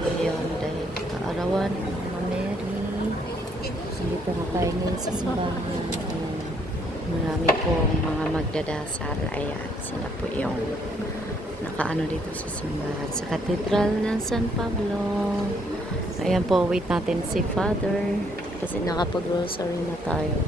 Ngayon dahil kaarawan Mama Mary. Dito na tayo ngayon sa simbahan. Marami pong mga magdadasal. Ayan, sila po yung nakaano dito sa simbahan. Sa Katedral ng San Pablo. Ayan po, wait natin si Father. Kasi nakapag-rosary na tayo.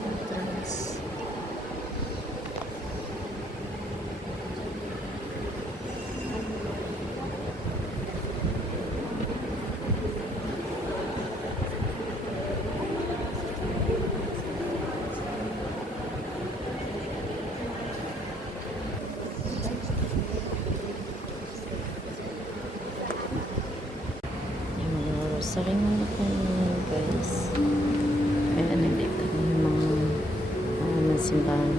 Entrance. Yung rosary muna po guys. Kaya nandito yung mga uh, simbahan.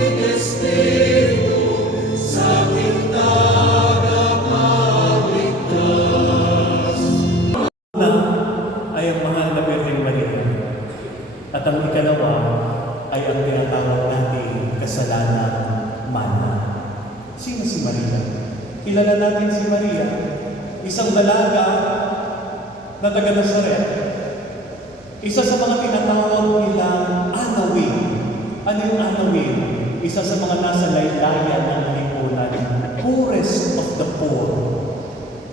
It is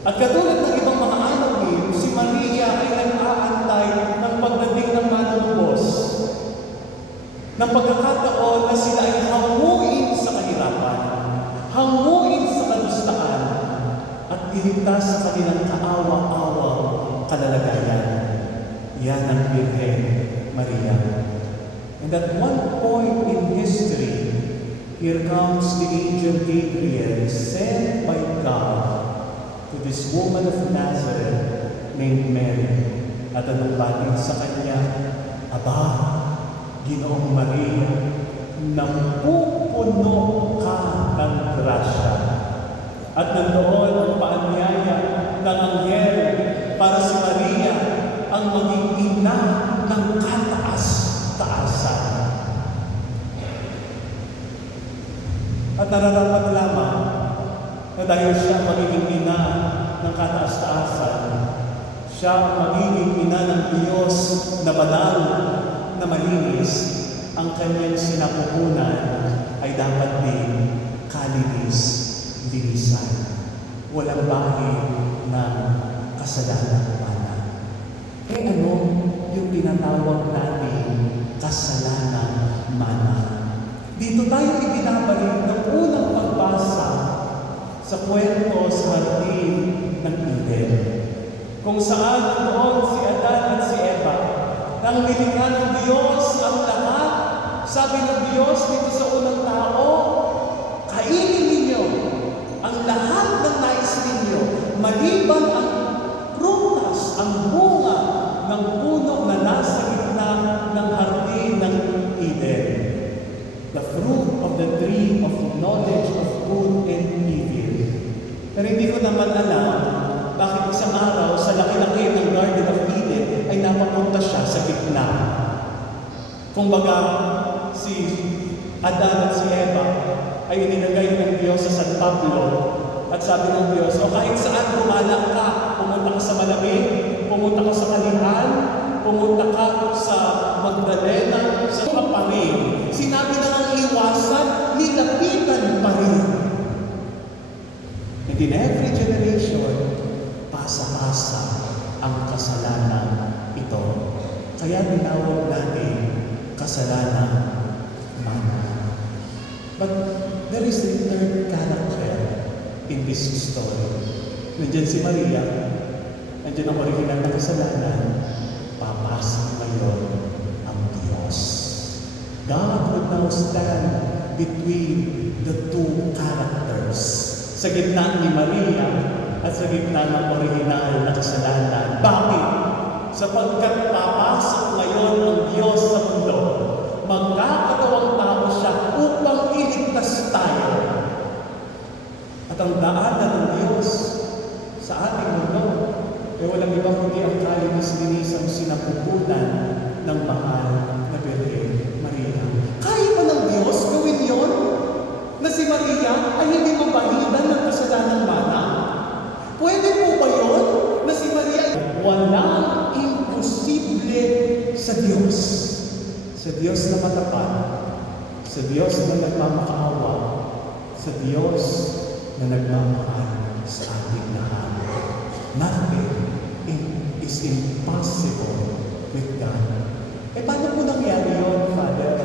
At katulad ng ibang mga anawin, si Maria ay nag-aantay ng pagdating ng manunubos. Ng pagkakataon na sila ay hanguin sa kahirapan, hanguin sa kadustaan, at iligtas sa kanilang kaawa-awang kalalagayan. Yan ang Birhen Maria. And at one point in history, here comes the angel Gabriel, sent by God this woman of Nazareth named Mary. At anong batid sa kanya? Aba, Ginoong Maria, nampupuno ka ng grasya. At nandoon ang paanyaya ng anghel para si Maria ang maging ina ng kataas-taasan. At nararapat lamang na dahil siya magiging ng kataas-taasan, siya ang magiging ina ng Diyos na banal na malinis, ang kanyang sinapupunan ay dapat din kalinis, linisan. Walang bahid ng kasalanan mana. Eh ano yung tinatawag natin kasalanan mana? Dito tayo ibinabalik ng unang pagbasa sa kwento sa hardin ng Eden. Kung saan noon si Adan at si Eva, nang nilikha ng Diyos ang lahat, sabi ng Diyos dito sa unang tao, kainin ninyo ang lahat ng nais ninyo, maliban ang prutas, ang bunga ng puno na nasa gitna ng hardin ng Eden. The fruit of the tree of knowledge of good and evil. Pero hindi ko naman alam isang araw sa laki-laki ng Garden of Eden ay napapunta siya sa gitna. Kumbaga, si Adan at si Eva ay inilagay ng Diyos sa San Pablo at sabi ng Diyos, o kahit saan bumalak ka, pumunta ka sa malamig, pumunta ka sa kalihan, pumunta ka sa Magdalena, sa rin. Sinabi na ng iwasan, nilapitan pa rin. And in every generation, pasa-pasa ang kasalanan ito. Kaya tinawag natin kasalanan mana. But there is a third character in this story. Nandiyan si Maria, nandiyan ang original na kasalanan, papasok ngayon ang Diyos. God would now stand between the two characters. Sa gitna ni Maria at sa gitna ng original na kasalanan. Bakit? Sapagkat papasok ngayon ang Diyos sa mundo. Magkakatawang tao siya upang iligtas tayo. At ang daanan ng Diyos sa ating mundo ay walang iba kundi ang kalinis-linisang sinapupunan ng mahal na Birhen sa Diyos. Sa Diyos na matapat, sa Diyos na nagmamakaawa, sa Diyos na nagmamahal sa ating lahat. Nothing in- is impossible with God. Eh, paano po nangyari yun, Father?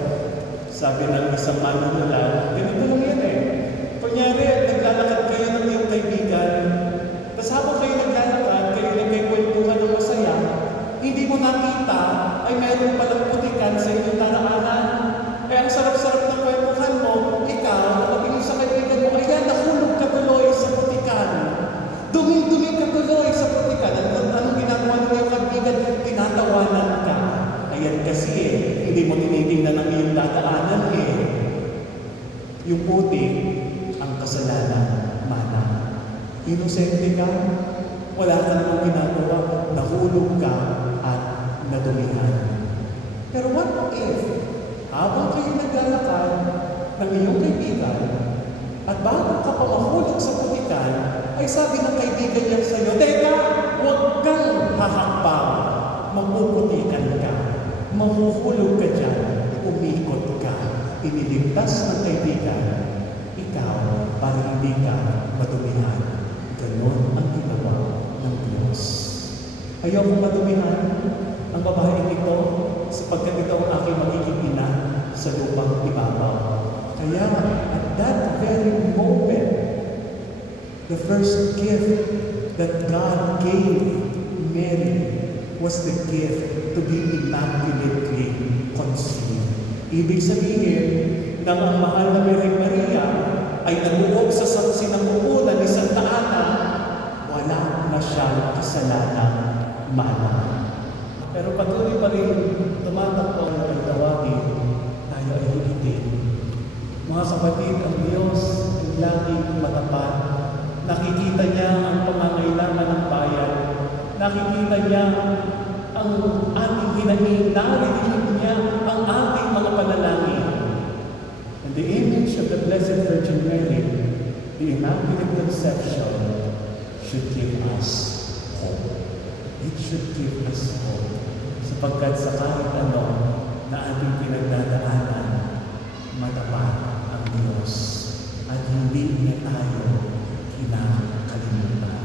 Sabi ng isang manunulat, ganito lang yan eh. Kunyari, naglalakad kayo ng iyong kaibigan, tapos habang kayo naglalakad, kayo nagkikwentuhan ng masaya, hindi mo nakita ay mayroon palang putikan sa inyong daraanan. Eh, ang sarap-sarap ng kwentuhan mo, ikaw, nakatingin sa kaibigan mo, ayan, nahulog ka tuloy sa putikan. Duming-dumi ka tuloy sa putikan. Ano, anong ginagawa ng iyong kaibigan? Tinatawanan ka. Ayan kasi eh, hindi mo tinitingnan ang iyong dadaanan eh. Yung puti, ang kasalanan, mana. Inosente ka, wala ka namang ginagawa, nahulog ka at nadumihan. Pero what if, habang kayo naglalakad ng iyong kaibigan, At bago ka pa mahulog sa putikan, ay sabi ng kaibigan niya sa iyo, Teka, huwag kang hahakbang. Mapuputikan ka. Mahuhulog ka dyan. Umikot ka. Iniligtas ng kaibigan. Ikaw, para hindi ka madumihan. Ganon ang ginawa ng Diyos. Ayaw kong madumihan ang babaeng ito sapagkat ito ang aking magiging ina sa lupang ibabaw. Kaya at that very moment, the first gift that God gave Mary was the gift to be immaculately conceived. Ibig sabihin, nang ang mahal na Mary Maria ay nabuog sa sinapupunan ni Santa Ana, wala na siyang kasalanan mana. Pero patuloy pa rin tumatakbo ang tawagin, tayo ay higitin. Mga kapatid, ang Diyos ay laging matapat. Nakikita niya ang pangangailangan ng bayan. Nakikita niya ang ating hinahin. Narinig niya ang ating mga panalangin. And the image of the Blessed Virgin Mary, the Immaculate Conception, should give us hope. It should give us hope. Sapagkat sa kahit ano na ating pinagdadaanan, matapat ang Diyos at hindi niya tayo kinakalimutan.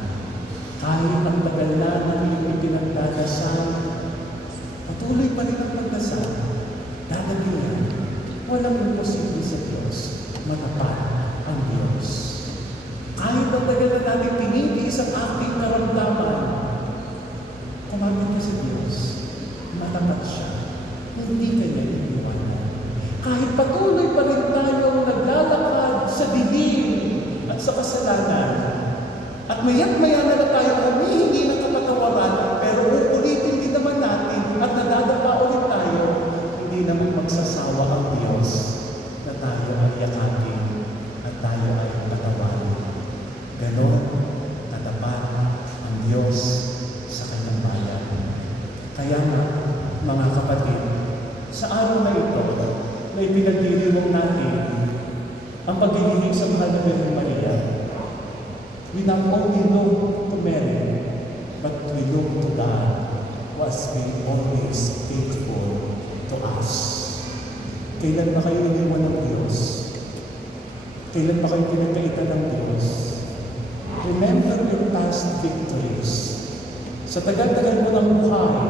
Kahit ang tagal na ng iyong pinagdadasal, patuloy pa rin ang pagdasal. Dadagin yan. Walang imposible sa Diyos. Matapat ang Diyos. Kahit ang tagal na natin tinitiis ang ating karamdaman, kumapit ka sa Diyos. Matapat siya. Hindi kanya iniwanan. Kahit patuloy pa rin tayong naglalakad sa dilim at sa kasalanan, at maya't maya na tayo humihingi ng kapatawaran, pero uulitin din naman natin at nadadapa ulit tayo, hindi naman magsasawa ang Diyos na tayo ay yakapin at tayo ay patawarin. Ganon, tatapat ang Diyos sa kanyang bayan. Kaya nga, mga kapatid, sa araw na ito, na ipinagdiriwang natin ang paghihiling sa mahal na Birhen Maria, we not only look to Mary, but we look to God who has been always faithful to us. Kailan ba kayo iniwan ng Diyos? Kailan ba kayo pinagkaitan ng Diyos? Remember your past victories. Sa tagal-tagal mo ng buhay,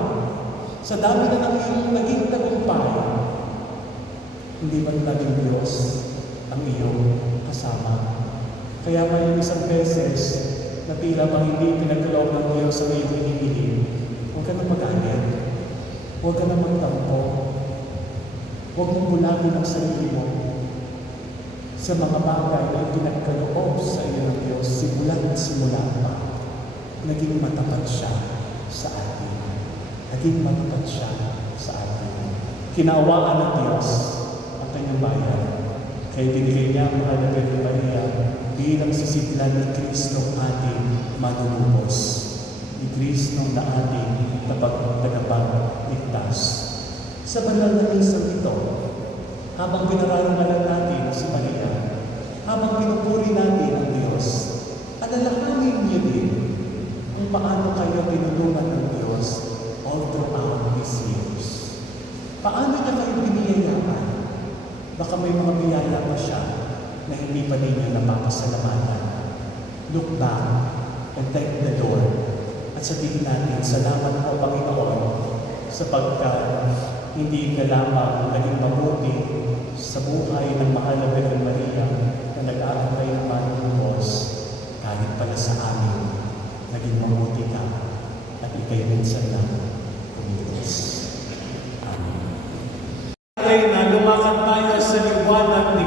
sa dami na ng iyong naging tagumpay, hindi ba naging Diyos ang iyong kasama? Kaya may isang beses na tila bang hindi pinagkaloob ng Diyos ang iyong hinihiling, huwag ka na mag-alit. Huwag ka na magtampo. Huwag mong bulagin ang sarili mo sa mga bagay na pinagkaloob sa iyo ng Diyos simula at simula pa. Naging matapat siya sa atin. Naging matapat siya sa atin. Kinaawaan ng Diyos kanyang bayan. Kaya binigay niya ang mahal na Birhen Maria bilang sisiglan ni Kristo ating manunubos. Ni Kristo na ating tagapagligtas. Sa banal na isang ito, habang pinararangalan natin si Maria, habang pinupuri natin ang Diyos, alalahanin niyo din kung paano kayo tinulungan ng Diyos Baka may mga biyaya pa siya na hindi pa ninyo napapasalamatan. Look back and thank the Lord at sabihin natin, salamat po Panginoon sapagkat hindi ka lamang naging mabuti sa buhay ng mahal na Birhen Maria na nag-aakay ng manunubos kahit pala sa amin, naging mabuti ka at ikay minsan lang kumilos. Lord,